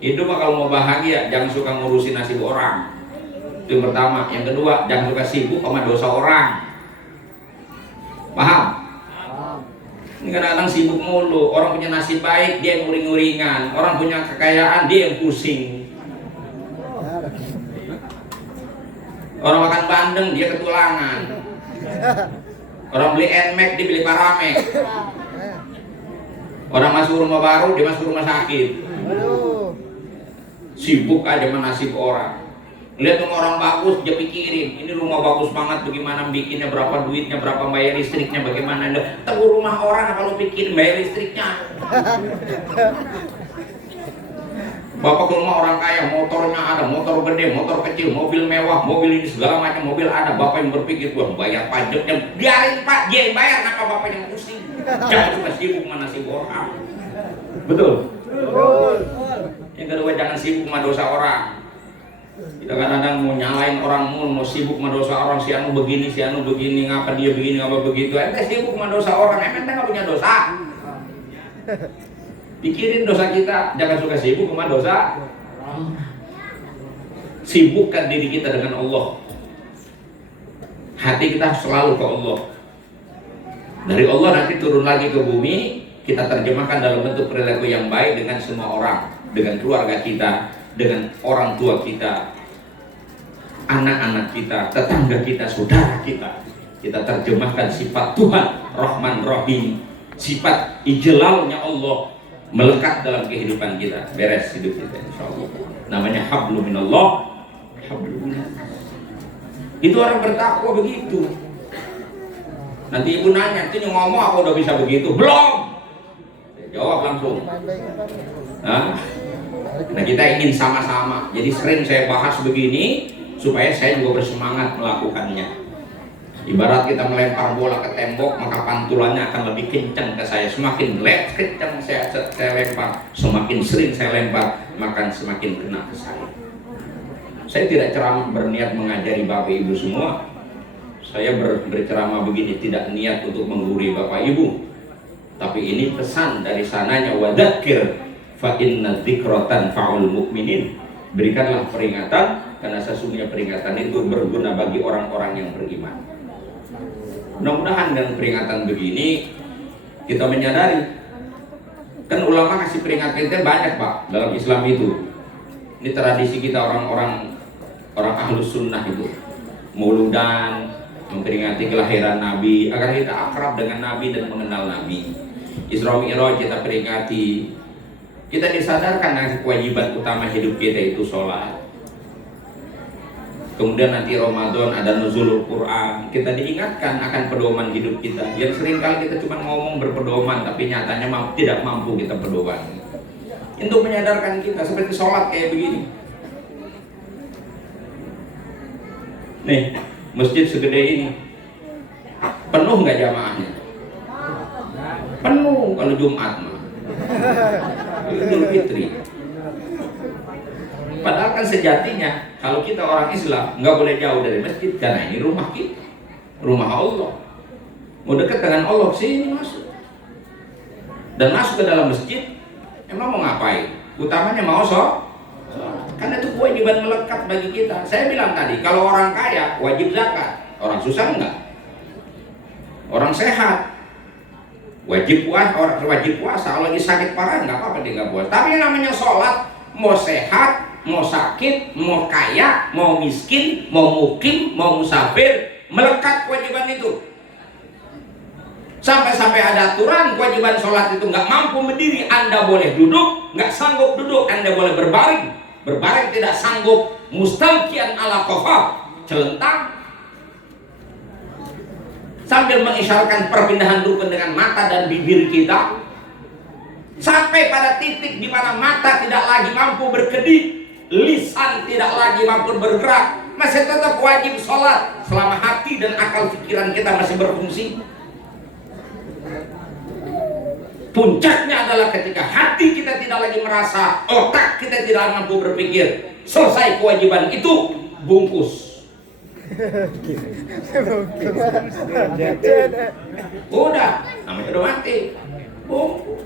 Hidup mah kalau mau bahagia jangan suka ngurusin nasib orang. Itu yang pertama. Yang kedua, jangan suka sibuk sama dosa orang. Paham? Ini kadang-kadang sibuk mulu. Orang punya nasib baik, dia yang nguring-nguringan. Orang punya kekayaan, dia yang pusing. Orang makan bandeng, dia ketulangan. Orang beli NMAX, dia beli Paramek. Orang masuk rumah baru, dia masuk rumah sakit. Sibuk aja sama nasib orang. Lihat rumah orang bagus, dia pikirin ini rumah bagus banget, bagaimana bikinnya, berapa duitnya, berapa bayar listriknya, bagaimana. Tahu rumah orang apa lu pikirin bayar listriknya? Bapak ke rumah orang kaya, motornya ada, motor gede, motor kecil, mobil mewah, mobil ini segala macam mobil ada. Bapak yang berpikir, wah bayar pajaknya, biarin Pak, dia yang bayar, kenapa Bapak yang pusing? Jangan suka sibuk mana sibuk orang. Betul? Yang kedua, jangan sibuk sama dosa orang. Kita kadang-kadang mau nyalain orang mulu, mau sibuk sama dosa orang, si anu begini, ngapa dia begini, ngapa begitu. Ente sibuk sama dosa orang, ente nggak punya dosa. Pikirin dosa kita, jangan suka sibuk sama dosa. Sibukkan diri kita dengan Allah. Hati kita selalu ke Allah. Dari Allah nanti turun lagi ke bumi, kita terjemahkan dalam bentuk perilaku yang baik dengan semua orang, dengan keluarga kita, dengan orang tua kita, anak-anak kita, tetangga kita, saudara kita. Kita terjemahkan sifat Tuhan Rahman Rahim, sifat ijlalnya Allah melekat dalam kehidupan kita, beres hidup kita insyaallah. Namanya hablum minallah, hablum minallah. Itu orang bertakwa begitu. Nanti ibu nanya, "Itu ngomong aku udah bisa begitu?" Belum. Jawab langsung. Nah, kita ingin sama-sama. Jadi sering saya bahas begini supaya saya juga bersemangat melakukannya. Ibarat kita melempar bola ke tembok, maka pantulannya akan lebih kencang ke saya. Semakin kencang saya lempar, semakin sering saya lempar, maka semakin kena ke saya. Saya tidak ceramah berniat mengajari Bapak Ibu semua. Saya berceramah begini tidak niat untuk menggurui Bapak Ibu. Tapi ini pesan dari sananya, wadzakir fa inna dzikra tanfa'ul mu'minin. Berikanlah peringatan karena sesungguhnya peringatan itu berguna bagi orang-orang yang beriman. Mudah-mudahan dengan peringatan begini kita menyadari, kan ulama kasih peringatan itu banyak Pak dalam Islam itu. Ini tradisi kita orang ahlus sunnah itu, mauludan, memperingati kelahiran Nabi agar kita akrab dengan Nabi dan mengenal Nabi. Isra Mi'raj kita peringati, kita disadarkan dengan kewajiban utama hidup kita itu sholat. Kemudian nanti Ramadan ada nuzulul Quran, kita diingatkan akan pedoman hidup kita. Yang seringkali kita cuma ngomong berpedoman, tapi nyatanya tidak mampu kita pedoman. Untuk menyadarkan kita seperti sholat kayak begini. Nih, masjid segede ini, penuh nggak jamaahnya? Penuh kalau Jumat mah. Idul Fitri. Padahal kan sejatinya kalau kita orang Islam nggak boleh jauh dari masjid karena ini rumah kita, rumah Allah. Mau dekat dengan Allah sini masuk. Dan masuk ke dalam masjid, emang mau ngapain? Utamanya mau sholat. Karena itu kewajiban melekat bagi kita. Saya bilang tadi, kalau orang kaya wajib zakat, orang susah enggak. Orang sehat wajib puasa, orang wajib puasa. Kalau lagi sakit parah nggak apa-apa dia nggak puasa. Tapi yang namanya sholat, mau sehat, mau sakit, mau kaya, mau miskin, mau mukim, mau musafir, melekat kewajiban itu. Sampai-sampai ada aturan kewajiban sholat itu nggak mampu berdiri, Anda boleh duduk, nggak sanggup duduk, Anda boleh berbaring. Berbaring tidak sanggup, mustalqiyan ala qafah, celentang. Sambil mengisyaratkan perpindahan rukun dengan mata dan bibir kita. Sampai pada titik di mana mata tidak lagi mampu berkedip, lisan tidak lagi mampu bergerak, masih tetap wajib sholat selama hati dan akal pikiran kita masih berfungsi. Puncaknya adalah ketika hati kita tidak lagi merasa, otak kita tidak mampu berpikir. Selesai kewajiban itu, bungkus. Udah, namanya udah mati, bungkus.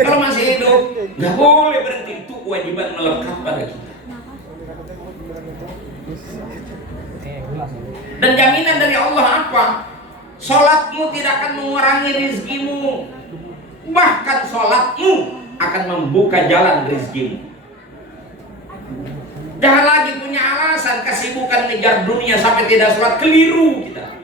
Kalau masih hidup, nggak boleh berhenti. Itu kewajiban melekat pada kita. Dan jaminan dari Allah apa? Sholatmu tidak akan mengurangi rizkimu, bahkan sholatmu akan membuka jalan rizkimu. Jangan lagi punya alasan kesibukan ngejar dunia sampai tidak sholat, keliru kita.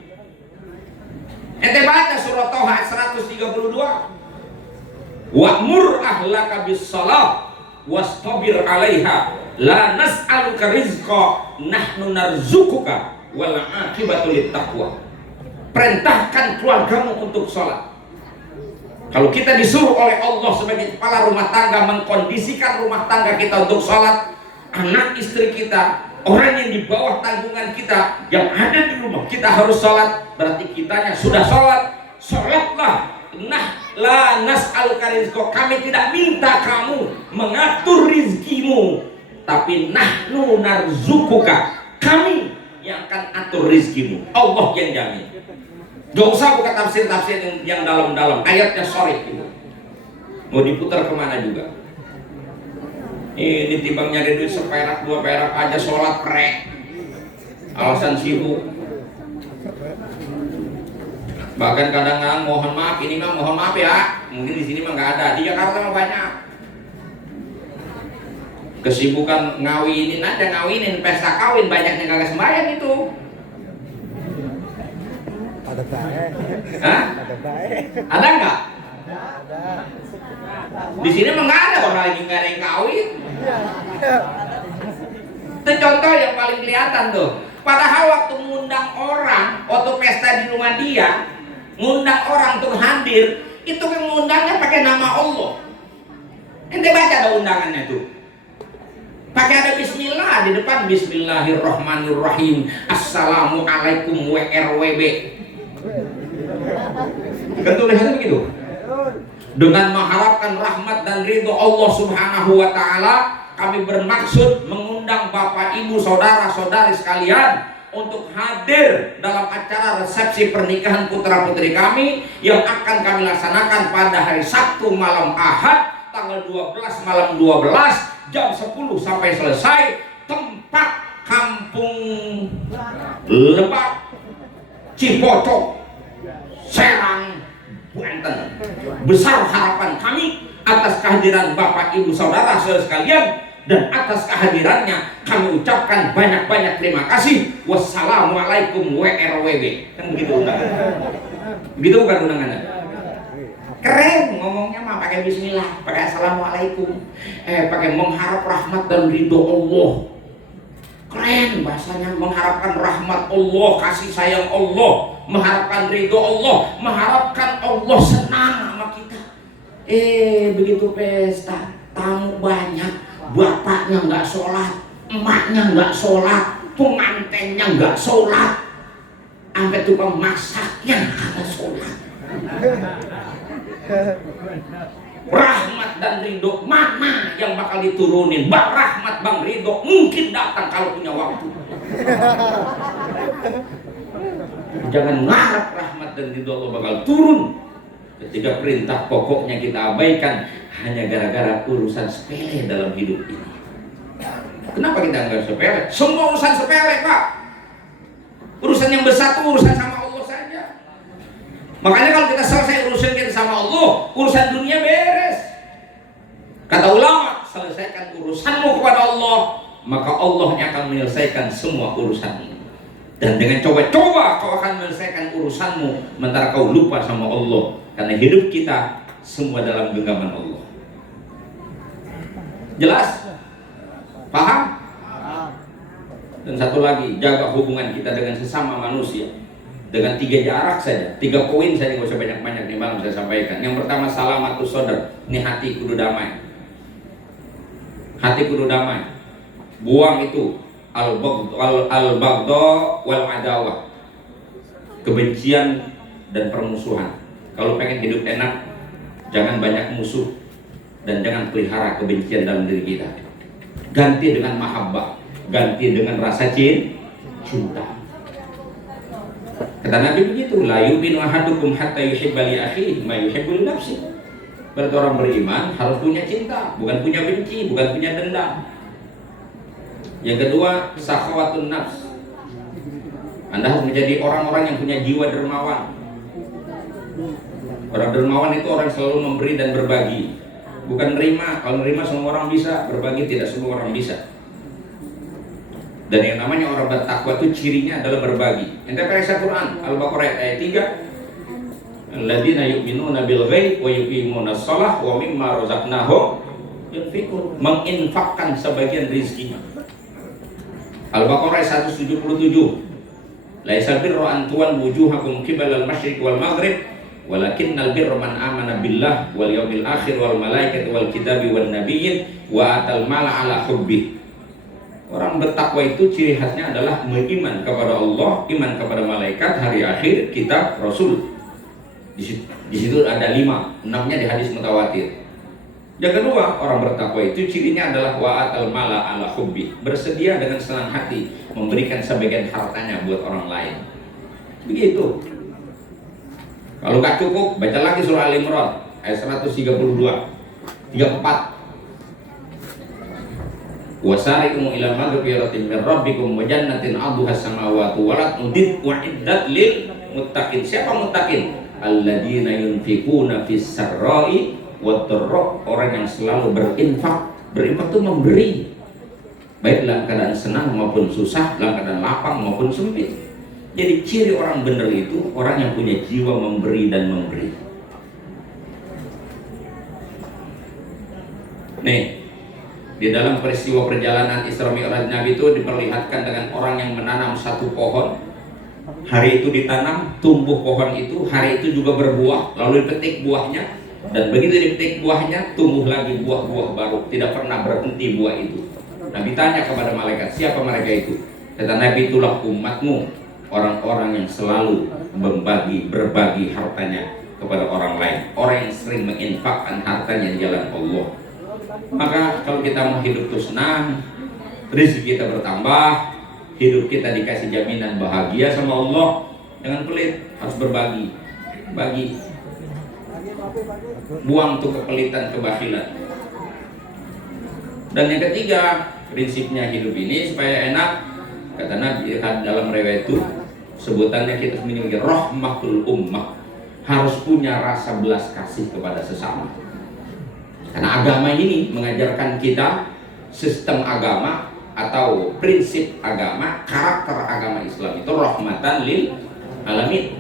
Ente baca surah Toha 132. Wa'mur ahlaka bis-shalah wastabir 'alaiha la nas'aluka rizqa nahnu narzuquka wal 'aqibatu lit-taqwa. Perintahkan keluargamu untuk sholat. Kalau kita disuruh oleh Allah sebagai kepala rumah tangga mengkondisikan rumah tangga kita untuk sholat, anak istri kita, orang yang di bawah tanggungan kita yang ada di rumah kita harus sholat, berarti kitanya sudah sholat. Sholatlah. Nah, la nas'aluka rizqa, kami tidak minta kamu mengatur rizkimu, tapi nahnu narzukuka, kami yang akan atur rizkimu. Allah yang jamin. Gak usah buka tafsir-tafsir yang dalam-dalam, ayatnya sorry gitu. Mau diputar kemana juga. Ini timbang nyari duit seperak, 2 perak aja sholat prek. Alasan sibuk. Bahkan kadang-kadang mohon maaf, ini mah mohon maaf ya. Mungkin di sini mah nggak ada, di Jakarta mah banyak. Kesibukan ngawinin aja, ngawinin pesta kawin, banyak yang kagak sembahyang itu. Ada baik. Hah? Ada baik. Ada nggak? Ada. Di sini mah nggak ada, orang lagi nggak ada yang kawin. Itu contoh yang paling kelihatan tuh. Padahal waktu ngundang orang, waktu pesta di rumah dia, ngundang orang untuk hadir, itu yang ngundangnya pakai nama Allah. Ente baca ada undangannya tuh. Pakai ada bismillah di depan, bismillahirrahmanirrahim, assalamualaikum WRWB. Kan tulisannya begitu. Dengan mengharapkan rahmat dan ridho Allah Subhanahu wa taala, kami bermaksud mengundang Bapak Ibu saudara-saudari sekalian untuk hadir dalam acara resepsi pernikahan putra-putri kami yang akan kami laksanakan pada hari Sabtu malam Ahad tanggal 12 malam 12 jam 10 sampai selesai. Tempat Kampung Lebak, Cipocok, Serang, Banten. Besar harapan kami atas kehadiran Bapak Ibu saudara-saudara sekalian, dan atas kehadirannya kami ucapkan banyak-banyak terima kasih. Wassalamualaikum WRWB. Kan begitu undangannya. Begitu bukan undangannya? Keren ngomongnya mah, pakai bismillah, pakai assalamualaikum, pakai mengharap rahmat dan ridho Allah. Keren bahasanya, mengharapkan rahmat Allah, kasih sayang Allah, mengharapkan ridho Allah, mengharapkan Allah senang sama kita. Begitu pesta, tamu banyak, bapaknya nggak sholat, emaknya nggak sholat, pengantinnya nggak sholat, sampai tukang masaknya nggak sholat. Rahmat dan ridho mana yang bakal diturunin? Bang rahmat, bang ridho mungkin datang kalau punya waktu. Jangan ngarep rahmat dan ridho Allah bakal turun ketika perintah pokoknya kita abaikan hanya gara-gara urusan sepele dalam hidup ini. Kenapa kita nggak sepele? Semua urusan sepele, Pak. Urusan yang besar itu urusan sama Allah saja. Makanya kalau kita selesai urusan kita sama Allah, urusan dunia beres. Kata ulama, selesaikan urusanmu kepada Allah, maka Allah yang akan menyelesaikan semua urusanmu. Dan dengan coba-coba kau akan menyelesaikan urusanmu, sementara kau lupa sama Allah. Karena hidup kita semua dalam genggaman Allah. Jelas? Paham? Dan satu lagi, jaga hubungan kita dengan sesama manusia dengan 3 jarak saja, 3 poin saja, nggak usah banyak-banyak nih malam saya sampaikan. Yang pertama, salamatus sodar, ini hati kudu damai. Hati kudu damai. Buang itu al-baghdha wal adawah, kebencian dan permusuhan. Kalau pengen hidup enak, jangan banyak musuh dan jangan pelihara kebencian dalam diri kita. Ganti dengan mahabbah, ganti dengan rasa cinta. Kata Nabi begitu, la yu'minu ahadukum hatta yuhibba li akhihi ma yuhibbu li nafsihi. Berarti orang beriman harus punya cinta, bukan punya benci, bukan punya dendam. Yang kedua, sakhawatun nafs. Anda harus menjadi orang-orang yang punya jiwa dermawan. Orang dermawan itu orang selalu memberi dan berbagi, bukan nerima. Kalau nerima semua orang bisa, berbagi tidak semua orang bisa. Dan yang namanya orang bertakwa itu cirinya adalah berbagi. Ente periksa Quran Al-Baqarah ayat 3. Alladzina yu'minuna bil ghaib wa yuqimunas shalah wa mimma razaqnahum yunfiqun. Menginfakkan sebagian rezekinya. Al-Baqarah 177. Laisa birru an tuwallu wujuhakum qibalal masyriq wal maghrib Walakinnal birra man amana billah wal yaumil akhir wal malaikati wal kitabi wan nabiyyin wa atal mala ala hubbi. Orang bertakwa itu ciri khasnya adalah beriman kepada Allah, iman kepada malaikat, hari akhir, kitab, rasul. Di situ ada 5, 6-nya di hadis mutawatir. Yang kedua, orang bertakwa itu cirinya adalah wa atal mala ala hubbi, bersedia dengan senang hati memberikan sebagian hartanya buat orang lain. Begitu. Kalau gak cukup, baca lagi surah Al-Imran ayat 132, 34. Wasari'u ila maghfiratin min rabbikum wa jannatin 'arduhas samawati wal ardu uiddat lil muttaqin. Siapa muttaqin? Alladzina yunfikuna fis sarra'i wad dharra, orang yang selalu berinfak. Berinfak itu memberi, baik dalam keadaan senang maupun susah, dalam keadaan lapang maupun sempit. Jadi ciri orang benar itu orang yang punya jiwa memberi dan memberi. Nih, di dalam peristiwa perjalanan Isra Mi'raj Nabi itu diperlihatkan dengan orang yang menanam satu pohon. Hari itu ditanam, tumbuh pohon itu, hari itu juga berbuah, lalu dipetik buahnya, dan begitu dipetik buahnya, tumbuh lagi buah-buah baru, tidak pernah berhenti buah itu. Nabi tanya kepada malaikat, siapa mereka itu? Kata Nabi, itulah umatmu, orang-orang yang selalu berbagi hartanya kepada orang lain, orang yang sering menginfakkan hartanya di jalan Allah. Maka kalau kita mau hidup terus senang, rezeki kita bertambah, hidup kita dikasih jaminan bahagia sama Allah, jangan pelit, harus berbagi, bagi, buang tuh kepelitan, kebakilan. Dan yang ketiga, prinsipnya hidup ini supaya enak, kata Nabi dalam riwayat itu, sebutannya kita memiliki rahmatul ummah, harus punya rasa belas kasih kepada sesama. Karena agama ini mengajarkan kita sistem agama atau prinsip agama, karakter agama Islam itu rahmatan lil alamin.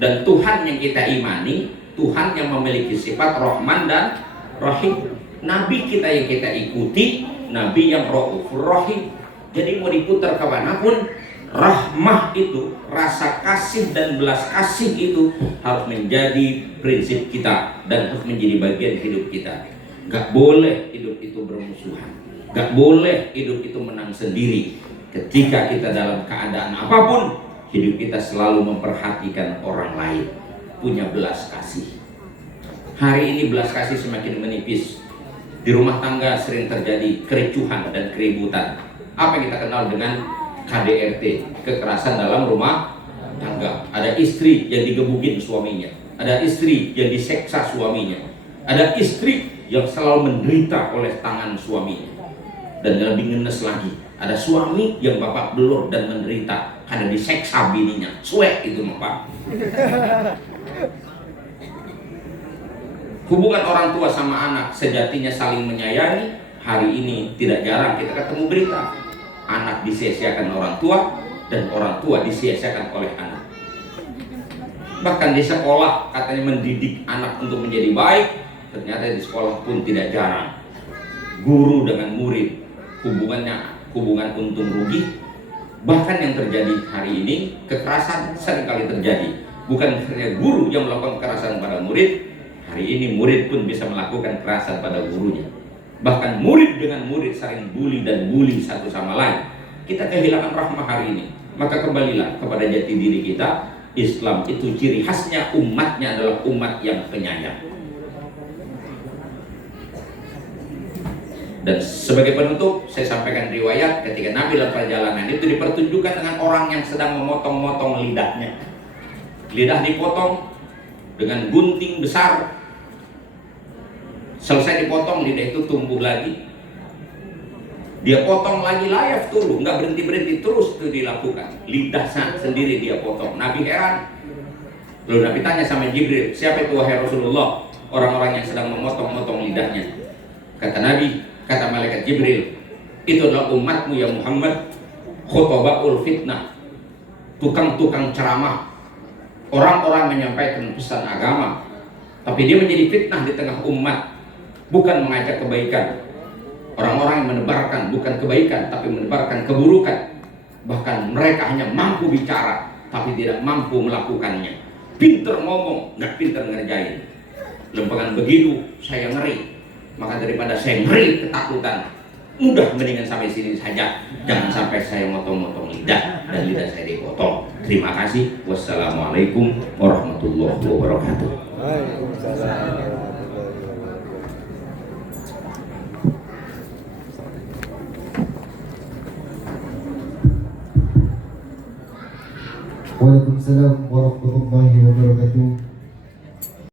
Dan Tuhan yang kita imani, Tuhan yang memiliki sifat Rahman dan Rahim. Nabi kita yang kita ikuti, Nabi yang Raufur Rahim. Jadi mau diputar kemanapun, rahmah itu, rasa kasih dan belas kasih itu harus menjadi prinsip kita dan harus menjadi bagian hidup kita. Gak boleh hidup itu bermusuhan, gak boleh hidup itu menang sendiri. Ketika kita dalam keadaan apapun, hidup kita selalu memperhatikan orang lain, punya belas kasih. Hari ini belas kasih semakin menipis. Di rumah tangga sering terjadi kericuhan dan keributan. Apa yang kita kenal dengan KDRT, kekerasan dalam rumah tangga. Ada istri yang digebukin suaminya, ada istri yang diseksa suaminya, ada istri yang selalu menderita oleh tangan suaminya. Dan lebih ngenes lagi, ada suami yang bapak belur dan menderita karena diseksa bininya. Suek itu Pak. Hubungan orang tua sama anak sejatinya saling menyayangi. Hari ini tidak jarang kita ketemu berita anak disia-siakan orang tua dan orang tua disia-siakan oleh anak. Bahkan di sekolah katanya mendidik anak untuk menjadi baik, ternyata di sekolah pun tidak jarang guru dengan murid hubungan untung rugi. Bahkan yang terjadi hari ini, kekerasan seringkali terjadi. Bukan hanya guru yang melakukan kekerasan pada murid, hari ini murid pun bisa melakukan kekerasan pada gurunya. Bahkan murid dengan murid saling bully dan bully satu sama lain. Kita kehilangan rahmah hari ini. Maka kembalilah kepada jati diri kita. Islam itu ciri khasnya umatnya adalah umat yang penyayang. Dan sebagai penutup, saya sampaikan riwayat ketika Nabi dalam perjalanan itu dipertunjukkan dengan orang yang sedang memotong-motong lidahnya. Lidah dipotong dengan gunting besar. Selesai dipotong, lidah itu tumbuh lagi. Dia potong lagi, layaf dulu, nggak berhenti-berhenti, terus itu dilakukan. Lidah sendiri dia potong. Nabi heran. Lalu Nabi tanya sama Jibril, siapa itu wahai Rasulullah? Orang-orang yang sedang memotong-motong lidahnya. Kata Nabi, kata malaikat Jibril, itu adalah umatmu ya Muhammad, khotobaul fitnah, tukang-tukang ceramah, orang-orang menyampaikan pesan agama, tapi dia menjadi fitnah di tengah umat, bukan mengajak kebaikan. Orang-orang yang menebarkan bukan kebaikan, tapi menebarkan keburukan. Bahkan mereka hanya mampu bicara, tapi tidak mampu melakukannya. pinter ngomong, nggak pinter ngerjain. Lempengan begitu saya ngeri. Maka daripada saya ngeri ketakutan, udah mendingan sampai sini saja. Jangan sampai saya motong-motong lidah dan lidah saya dipotong. Terima kasih. Wassalamualaikum warahmatullahi wabarakatuh. Waalaikumsalam warahmatullahi wabarakatuh. Waalaikumsalam warahmatullahi wabarakatuh.